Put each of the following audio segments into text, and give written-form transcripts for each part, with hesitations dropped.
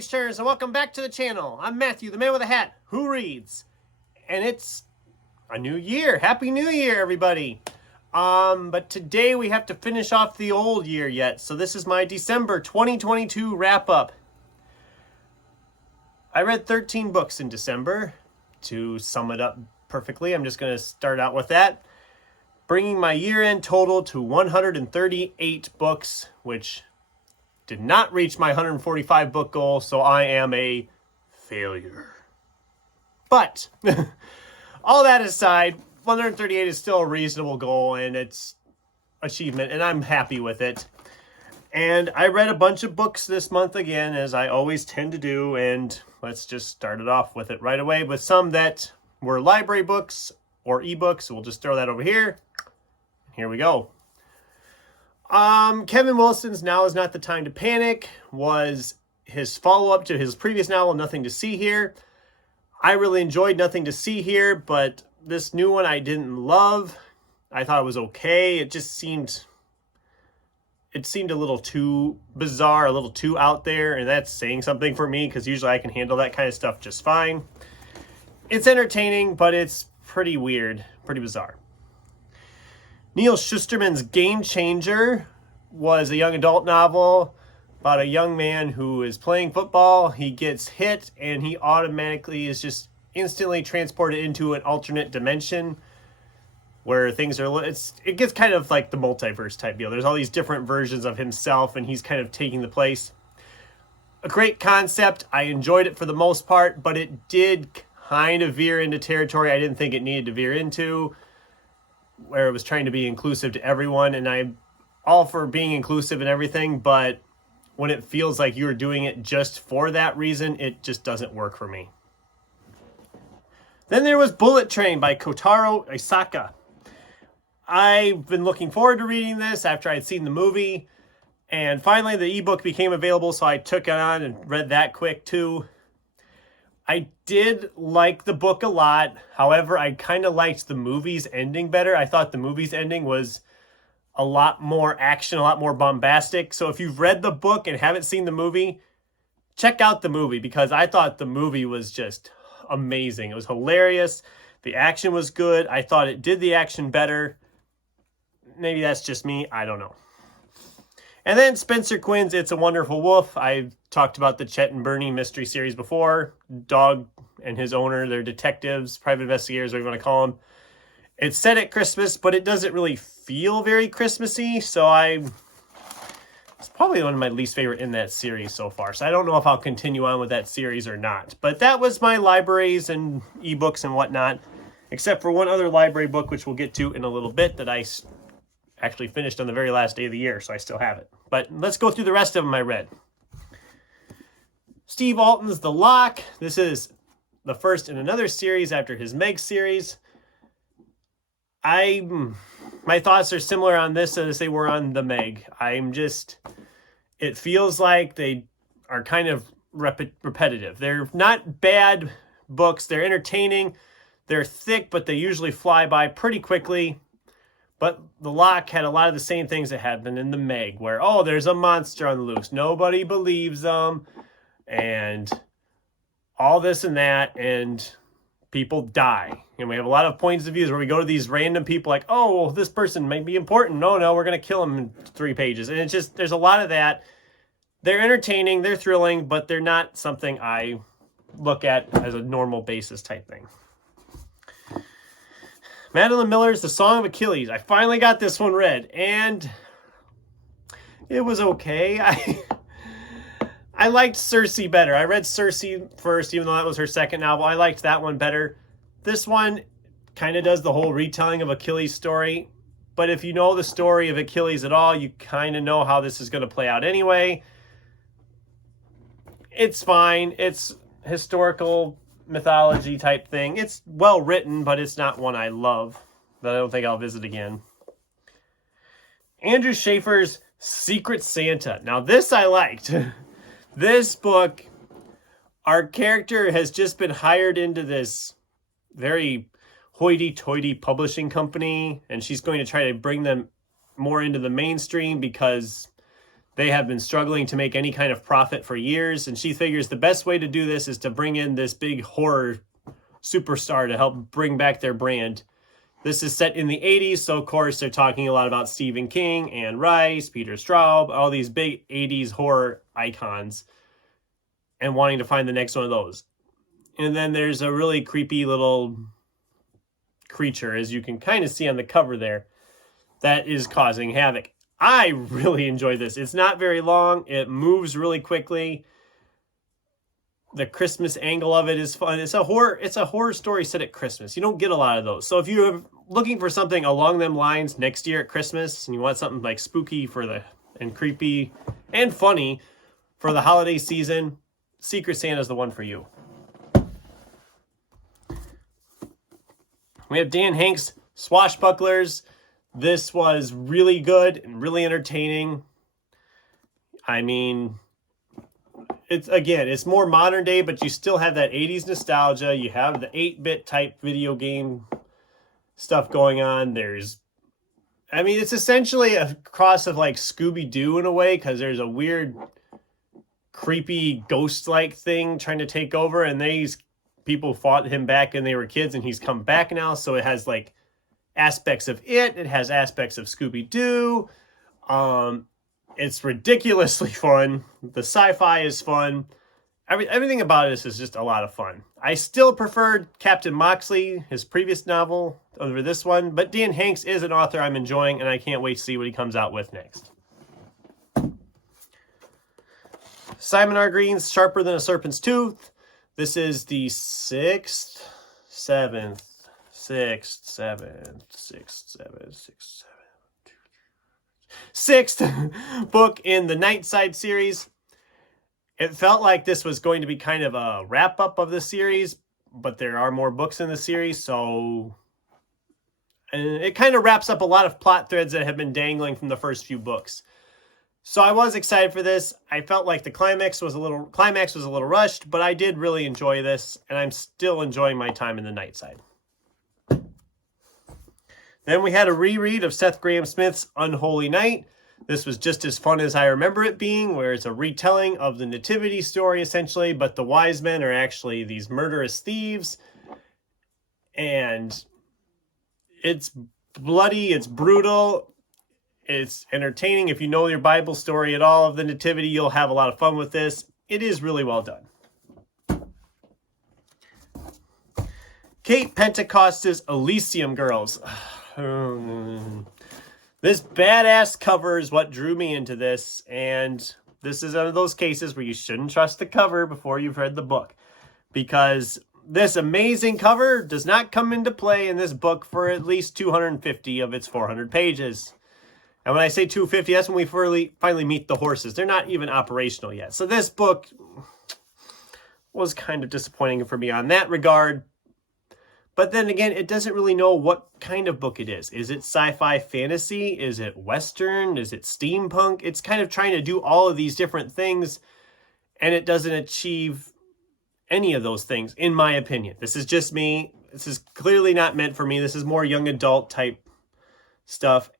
page turners, and welcome back to the channel. I'm Matthew, the man with a hat, who reads. And it's a new year. Happy New Year, everybody. But today we have to finish off the old year yet. So this is my December 2022 wrap-up. I read 13 books in December. To sum it up perfectly, I'm just going to start out with that. Bringing my year-end total to 138 books, which did not reach my 145 book goal, so I am a failure. But all that aside, 138 is still a reasonable goal, and it's achievement, and I'm happy with it. And I read a bunch of books this month again, as I always tend to do, and let's just start it off with it right away with some that were library books or ebooks. We'll just throw that over here. Here we go. Kevin Wilson's Now Is Not the Time to Panic was his follow-up to his previous novel, Nothing to See Here. I really enjoyed Nothing to See Here, but this new one I didn't love. I thought it was okay. It seemed a little too bizarre, a little too out there, and that's saying something for me because usually I can handle that kind of stuff just fine. It's entertaining, but it's pretty weird, pretty bizarre. Neal Shusterman's Game Changer was a young adult novel about a young man who is playing football. He gets hit and he automatically is just instantly transported into an alternate dimension where things are, it gets kind of like the multiverse type deal. There's all these different versions of himself and he's kind of taking the place. A great concept. I enjoyed it for the most part, but it did kind of veer into territory I didn't think it needed to veer into, where it was trying to be inclusive to everyone, and I'm all for being inclusive and everything, but when it feels like you're doing it just for that reason, it just doesn't work for me. Then there was Bullet Train by Kotaro Isaka. I've been looking forward to reading this after I'd seen the movie, and finally the ebook became available, so I took it on and read that quick too. I did like the book a lot. However, I kind of liked the movie's ending better. I thought the movie's ending was a lot more action, a lot more bombastic. So if you've read the book and haven't seen the movie, check out the movie because I thought the movie was just amazing. It was hilarious. The action was good. I thought it did the action better. Maybe that's just me. I don't know. And then Spencer Quinn's It's a Wonderful Wolf. I've talked about the Chet and Bernie mystery series before. Dog and his owner, they're detectives, private investigators, whatever you want to call them. It's set at Christmas, but it doesn't really feel very Christmassy. So it's probably one of my least favorite in that series so far. So I don't know if I'll continue on with that series or not. But that was my libraries and ebooks and whatnot, except for one other library book, which we'll get to in a little bit, that I actually finished on the very last day of the year, so I still have it. But let's go through the rest of them I read. Steve Alten's The Lock. This is the first in another series after his Meg series. My thoughts are similar on this as they were on the Meg. It feels like they are kind of repetitive. They're not bad books. They're entertaining. They're thick, but they usually fly by pretty quickly. But The Lock had a lot of the same things that had been in the Meg, where, oh, there's a monster on the loose. Nobody believes them. And all this and that. And people die. And we have a lot of points of views where we go to these random people like, oh, well, this person might be important. No, we're going to kill them in 3 pages. And it's just, there's a lot of that. They're entertaining. They're thrilling. But they're not something I look at as a normal basis type thing. Madeline Miller's The Song of Achilles. I finally got this one read, and it was okay. I liked Circe better. I read Circe first, even though that was her second novel. I liked that one better. This one kind of does the whole retelling of Achilles' story, but if you know the story of Achilles at all, you kind of know how this is going to play out anyway. It's fine. It's historical mythology type thing. It's well written, but it's not one I love, that I don't think I'll visit again. Andrew Schaefer's Secret Santa. Now this I liked. This book, our character has just been hired into this very hoity-toity publishing company, and she's going to try to bring them more into the mainstream because They have been struggling to make any kind of profit for years, and she figures the best way to do this is to bring in this big horror superstar to help bring back their brand. This is set in the 80s, so of course they're talking a lot about Stephen King, Anne Rice, Peter Straub, all these big 80s horror icons, and wanting to find the next one of those. And then there's a really creepy little creature, as you can kind of see on the cover there, that is causing havoc. I really enjoy this. It's not very long. It moves really quickly. The Christmas angle of it is fun. It's a horror story set at Christmas. You don't get a lot of those. So if you're looking for something along them lines next year at Christmas, and you want something like spooky and creepy and funny for the holiday season, Secret Santa is the one for you. We have Dan Hank's Swashbucklers. This was really good and really entertaining. I mean, it's more modern day, but you still have that 80s nostalgia. You have the 8-bit type video game stuff going on. It's essentially a cross of like Scooby-Doo in a way, because there's a weird, creepy ghost-like thing trying to take over, and these people fought him back when they were kids, and he's come back now, so it has like aspects of it has aspects of Scooby-Doo. It's ridiculously fun. The sci-fi is fun. Everything about this is just a lot of fun. I still preferred Captain Moxley, his previous novel, over this one, but Dan Hanks is an author I'm enjoying, and I can't wait to see what he comes out with next. Simon R. Green's Sharper Than a Serpent's Tooth. This is the sixth book in the Nightside series. It felt like this was going to be kind of a wrap-up of the series, but there are more books in the series, and it kind of wraps up a lot of plot threads that have been dangling from the first few books. So I was excited for this. I felt like the climax was a little rushed, but I did really enjoy this, and I'm still enjoying my time in the Nightside. Then we had a reread of Seth Grahame-Smith's Unholy Night. This was just as fun as I remember it being, where it's a retelling of the Nativity story, essentially, but the wise men are actually these murderous thieves. And it's bloody, it's brutal, it's entertaining. If you know your Bible story at all of the Nativity, you'll have a lot of fun with this. It is really well done. Kate Pentecost's Elysium Girls. This badass cover is what drew me into this, and this is one of those cases where you shouldn't trust the cover before you've read the book, because this amazing cover does not come into play in this book for at least 250 of its 400 pages. And when I say 250, that's when we finally meet the horses. They're not even operational yet. So this book was kind of disappointing for me on that regard. But then again, it doesn't really know what kind of book it is. Is it sci-fi fantasy? Is it Western? Is it steampunk? It's kind of trying to do all of these different things, and it doesn't achieve any of those things, in my opinion. This is just me. This is clearly not meant for me. This is more young adult type stuff.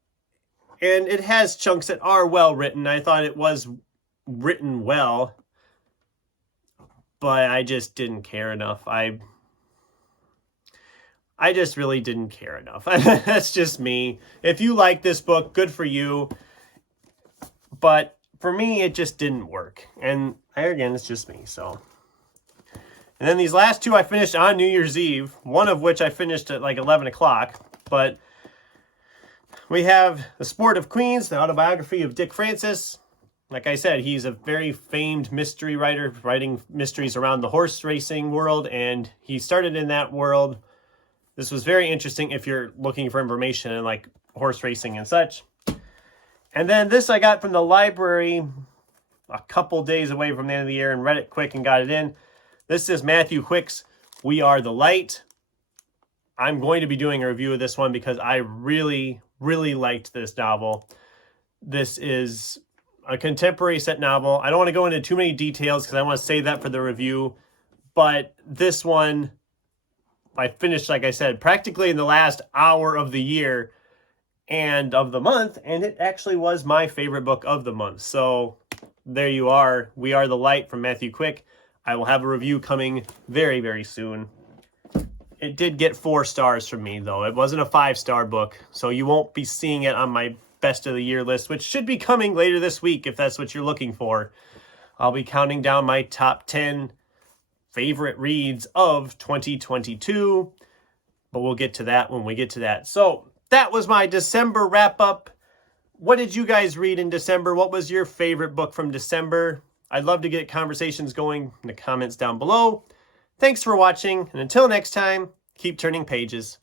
And it has chunks that are well written. I thought it was written well, but I just didn't care enough. I just really didn't care enough. That's just me. If you like this book, good for you. But for me, it just didn't work. And again, it's just me. So, and then these last two I finished on New Year's Eve. One of which I finished at like 11 o'clock. But we have The Sport of Queens, the autobiography of Dick Francis. Like I said, he's a very famed mystery writer, writing mysteries around the horse racing world. And he started in that world. This was very interesting if you're looking for information in like horse racing and such. And then this I got from the library a couple days away from the end of the year and read it quick and got it in. This is Matthew Hwick's We Are the Light. I'm going to be doing a review of this one because I really, really liked this novel. This is a contemporary set novel. I don't want to go into too many details because I want to save that for the review. But this one, I finished, like I said, practically in the last hour of the year, and of the month, and it actually was my favorite book of the month. So there you are. We Are the Light from Matthew Quick. I will have a review coming very, very soon. It did get 4 stars from me, though. It wasn't a 5-star book, so you won't be seeing it on my best of the year list, which should be coming later this week if that's what you're looking for. I'll be counting down my top 10 favorite reads of 2022, but we'll get to that when we get to that. So that was my December wrap-up. What did you guys read in December? What was your favorite book from December? I'd love to get conversations going in the comments down below. Thanks for watching, and until next time, keep turning pages.